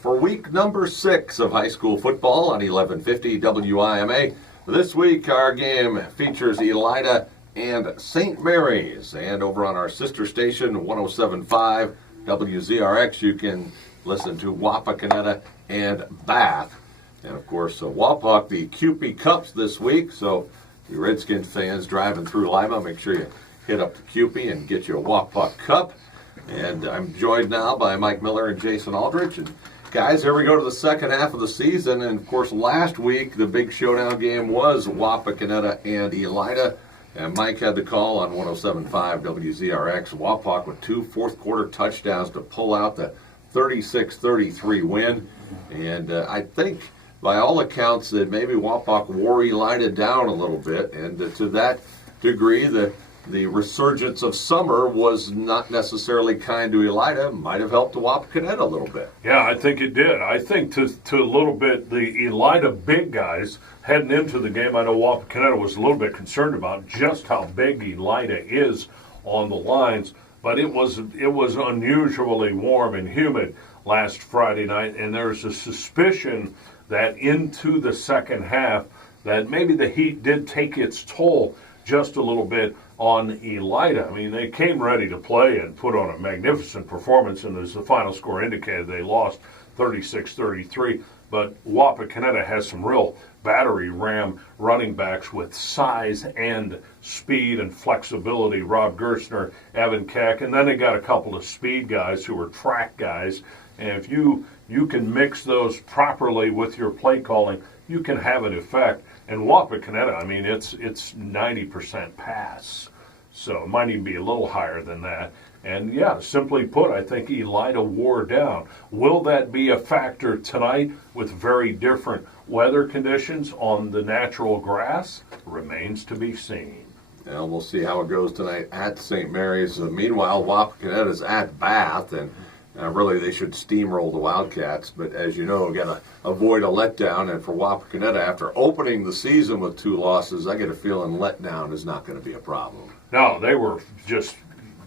for week number 6 of high school football on 1150 WIMA. This week our game features Elida and St. Mary's. And over on our sister station, 107.5 WZRX, you can listen to Wapakoneta and Bath. And of course, Wapak, the Cupie Cups this week. So you Redskins fans driving through Lima, make sure you hit up the Cupie and get you a Wapak Cup. And I'm joined now by Mike Miller and Jason Aldrich. And guys, here we go to the second half of the season. And of course, last week the big showdown game was Wapakoneta and Elida. And Mike had the call on 107.5 WZRX. Wapak with 2 fourth-quarter touchdowns to pull out the 36-33 win. And I think, by all accounts, that maybe Wapak wore Elida down a little bit. And to that degree, the resurgence of summer was not necessarily kind to Elida. Might have helped the Wapakoneta a little bit. Yeah, I think it did. I think to a little bit, the Elida big guys heading into the game, I know Wapakoneta was a little bit concerned about just how big Elida is on the lines, but it was unusually warm and humid last Friday night, and there's a suspicion that into the second half that maybe the heat did take its toll just a little bit on Elida. I mean, they came ready to play and put on a magnificent performance, and as the final score indicated, they lost 36-33. But Wapakoneta has some real battery ram running backs with size and speed and flexibility. Rob Gerstner, Evan Keck, and then they got a couple of speed guys who are track guys. And if you can mix those properly with your play calling, you can have an effect. And Wapakoneta, I mean, it's 90% pass. So it might even be a little higher than that. And, yeah, simply put, I think Elida wore down. Will that be a factor tonight with very different weather conditions on the natural grass? Remains to be seen. And we'll see how it goes tonight at St. Mary's. Meanwhile, Wapakoneta is at Bath, and really they should steamroll the Wildcats. But as you know, we've got to avoid a letdown. And for Wapakoneta, after opening the season with 2 losses, I get a feeling letdown is not going to be a problem. No,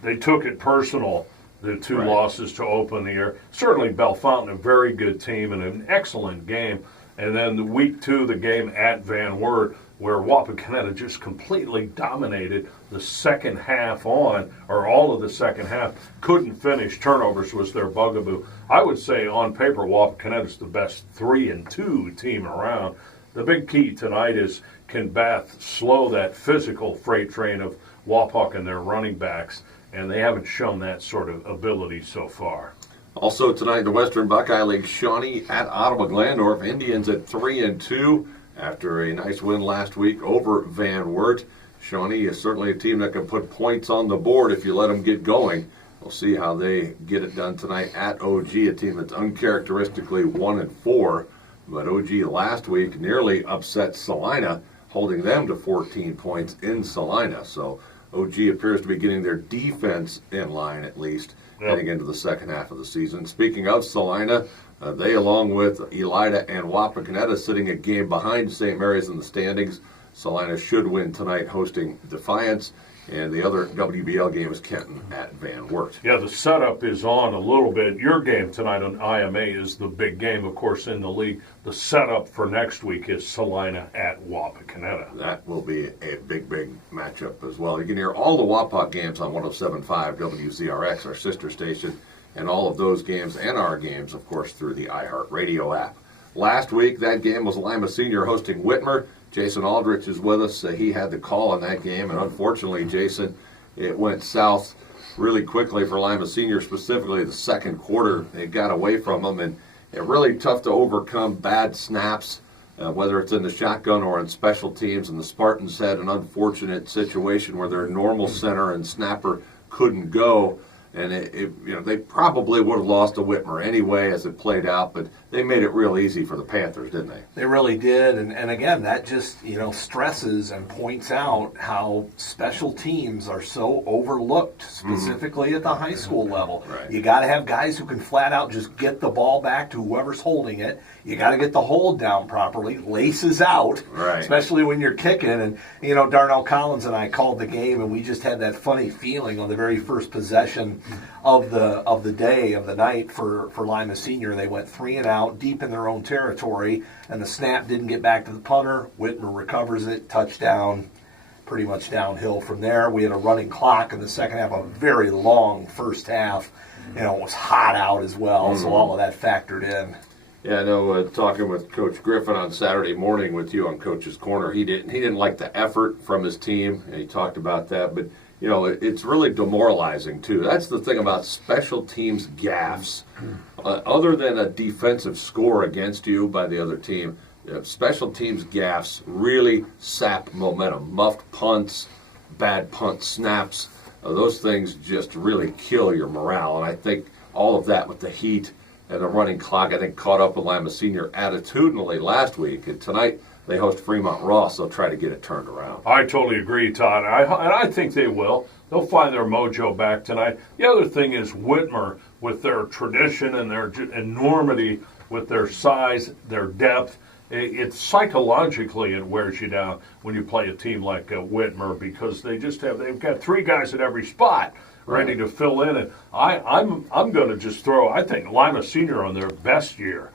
they took it personal, the 2 losses to open the year. Certainly Bellefontaine, a very good team and an excellent game. And then the week 2, the game at Van Wert, where Wapakoneta just completely dominated the second half on, or all of the second half, couldn't finish. Turnovers was their bugaboo. I would say on paper, Wapakoneta is the best 3-2 team around. The big key tonight is, can Bath slow that physical freight train of Wapak and their running backs? And they haven't shown that sort of ability so far. Also tonight, the Western Buckeye League, Shawnee at Ottawa Glandorf. Indians at 3-2 after a nice win last week over Van Wert. Shawnee is certainly a team that can put points on the board if you let them get going. We'll see how they get it done tonight at OG, a team that's uncharacteristically 1-4. But OG last week nearly upset Salina, holding them to 14 points in Salina. So OG appears to be getting their defense in line, at least, heading into the second half of the season. Speaking of Salina, they, along with Elida and Wapakoneta, sitting a game behind St. Mary's in the standings. Salina should win tonight, hosting Defiance. And the other WBL game is Kenton at Van Wert. Yeah, the setup is on a little bit. Your game tonight on IMA is the big game, of course, in the league. The setup for next week is Salina at Wapakoneta. That will be a big matchup as well. You can hear all the Wapak games on 107.5 WZRX, our sister station, and all of those games and our games, of course, through the iHeartRadio app. Last week, that game was Lima Senior hosting Whitmer. Jason Aldrich is with us. He had the call on that game, and unfortunately, Jason, it went south really quickly for Lima Senior, specifically the second quarter. It got away from them, and it really tough to overcome bad snaps, whether it's in the shotgun or in special teams. And the Spartans had an unfortunate situation where their normal center and snapper couldn't go. And they probably would have lost to Whitmer anyway as it played out, but they made it real easy for the Panthers, didn't they? They really did, and again, that just stresses and points out how special teams are so overlooked, specifically at the high school level. Right. You got to have guys who can flat out just get the ball back to whoever's holding it. You got to get the hold down properly, laces out, especially when you're kicking. And Darnell Collins and I called the game, and we just had that funny feeling on the very first possession of the day, of the night for Lima Senior. They went 3 and out, deep in their own territory, and the snap didn't get back to the punter. Whitmer recovers it, touchdown, pretty much downhill from there. We had a running clock in the second half, a very long first half. It was hot out as well, so all of that factored in. Yeah, I know. Talking with Coach Griffin on Saturday morning with you on Coach's Corner, he didn't like the effort from his team, and he talked about that. But it's really demoralizing too. That's the thing about special teams gaffes. Other than a defensive score against you by the other team, special teams gaffes really sap momentum. Muffed punts, bad punt snaps, those things just really kill your morale. And I think all of that with the heat and the running clock, I think, caught up with Lima Senior attitudinally last week. And tonight they host Fremont Ross. They'll try to get it turned around. I totally agree, Todd. And I think they will. They'll find their mojo back tonight. The other thing is Whitmer, with their tradition and their enormity, with their size, their depth, it psychologically it wears you down when you play a team like Whitmer, because they've got 3 guys at every spot ready to fill in. And I'm going to just I think Lima Senior on their best year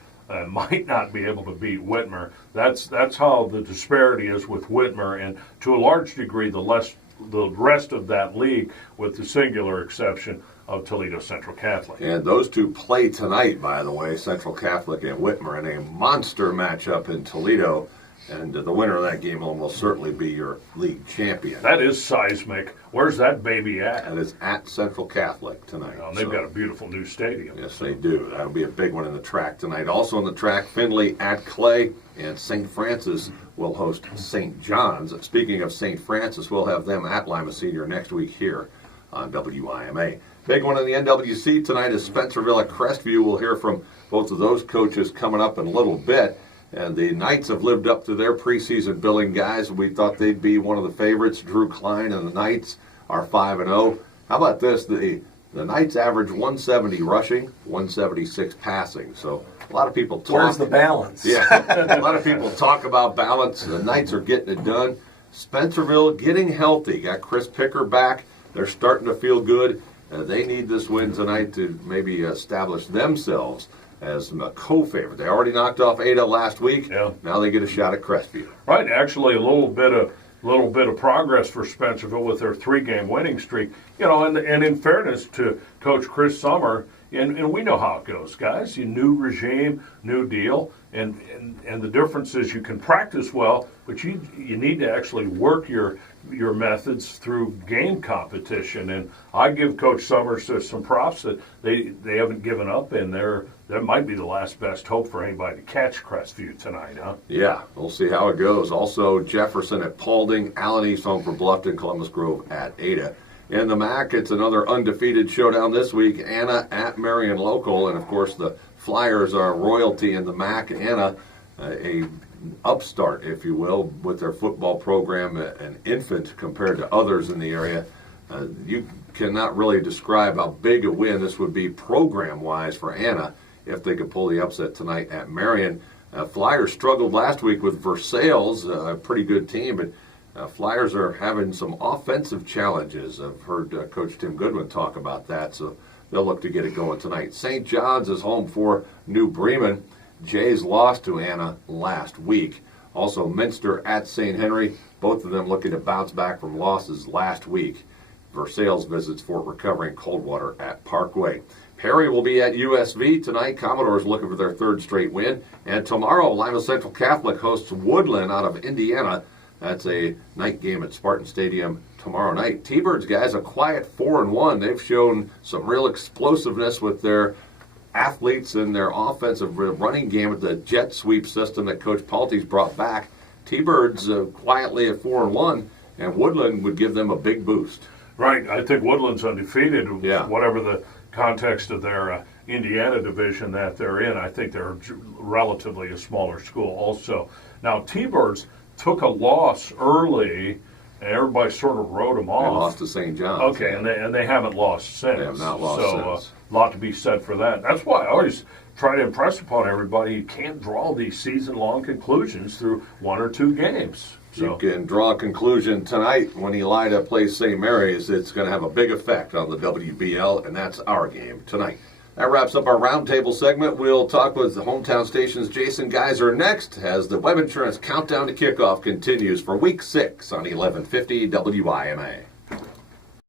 might not be able to beat Whitmer. That's how the disparity is with Whitmer, and to a large degree the rest of that league, with the singular exception of Toledo Central Catholic. And those two play tonight, by the way, Central Catholic and Whitmer, in a monster matchup in Toledo. And the winner of that game will almost certainly be your league champion. That is seismic. Where's that baby at? That is at Central Catholic tonight. Well, they've got a beautiful new stadium. Yes, they do. That'll be a big one in the track tonight. Also in the track, Findlay at Clay, and St. Francis will host St. John's. Speaking of St. Francis, we'll have them at Lima Senior next week here on WIMA. Big one in the NWC tonight is Spencerville at Crestview. We'll hear from both of those coaches coming up in a little bit. And the Knights have lived up to their preseason billing, guys. We thought they'd be one of the favorites. Drew Klein and the Knights are 5-0. How about this? The Knights average 170 rushing, 176 passing. So a lot of people talk. Where's the balance? Yeah, a lot of people talk about balance. The Knights are getting it done. Spencerville getting healthy. Got Chris Picker back. They're starting to feel good. They need this win tonight to maybe establish themselves as a co-favorite. They already knocked off Ada last week. Yeah. Now they get a shot at Crestview. Right. Actually, a little bit of progress for Spencerville with their 3-game winning streak. And in fairness to Coach Chris Summer, and we know how it goes, guys. New regime, new deal, and the difference is you can practice well, but you need to actually work your methods through game competition. And I give Coach Summers some props that they haven't given up, and that might be the last best hope for anybody to catch Crestview tonight, huh? Yeah, we'll see how it goes. Also, Jefferson at Paulding, Allen East home for Bluffton, Columbus Grove at Ada. In the MAC, it's another undefeated showdown this week. Anna at Marion Local, and of course the Flyers are royalty in the MAC. Anna, a upstart, if you will, with their football program, an infant compared to others in the area. You cannot really describe how big a win this would be program-wise for Anna if they could pull the upset tonight at Marion. Flyers struggled last week with Versailles, a pretty good team, but Flyers are having some offensive challenges. I've heard Coach Tim Goodwin talk about that, so they'll look to get it going tonight. St. John's is home for New Bremen. Jays lost to Anna last week. Also, Minster at St. Henry, both of them looking to bounce back from losses last week. Versailles visits Fort Recovery and Coldwater at Parkway. Perry will be at USV tonight. Commodores looking for their 3rd straight win. And tomorrow, Lima Central Catholic hosts Woodland out of Indiana. That's a night game at Spartan Stadium tomorrow night. T-Birds, guys, a quiet 4-1. They've shown some real explosiveness with their athletes and their offensive running game with the jet sweep system that Coach Palte's brought back. T-Birds quietly at 4-1, and Woodland would give them a big boost. Right. I think Woodland's undefeated. Yeah. Whatever the context of their Indiana division that they're in, I think they're relatively a smaller school also. Now, T-Birds took a loss early, and everybody sort of wrote them off. They lost to St. John's. Okay, and they haven't lost since. They have not lost since. A lot to be said for that. That's why I always try to impress upon everybody you can't draw these season-long conclusions through 1 or 2 games. You So can draw a conclusion tonight when Elida plays St. Mary's. It's going to have a big effect on the WBL, and that's our game tonight. That wraps up our roundtable segment. We'll talk with the hometown station's Jason Geiser next as the Web Insurance Countdown to Kickoff continues for Week 6 on 1150 WIMA.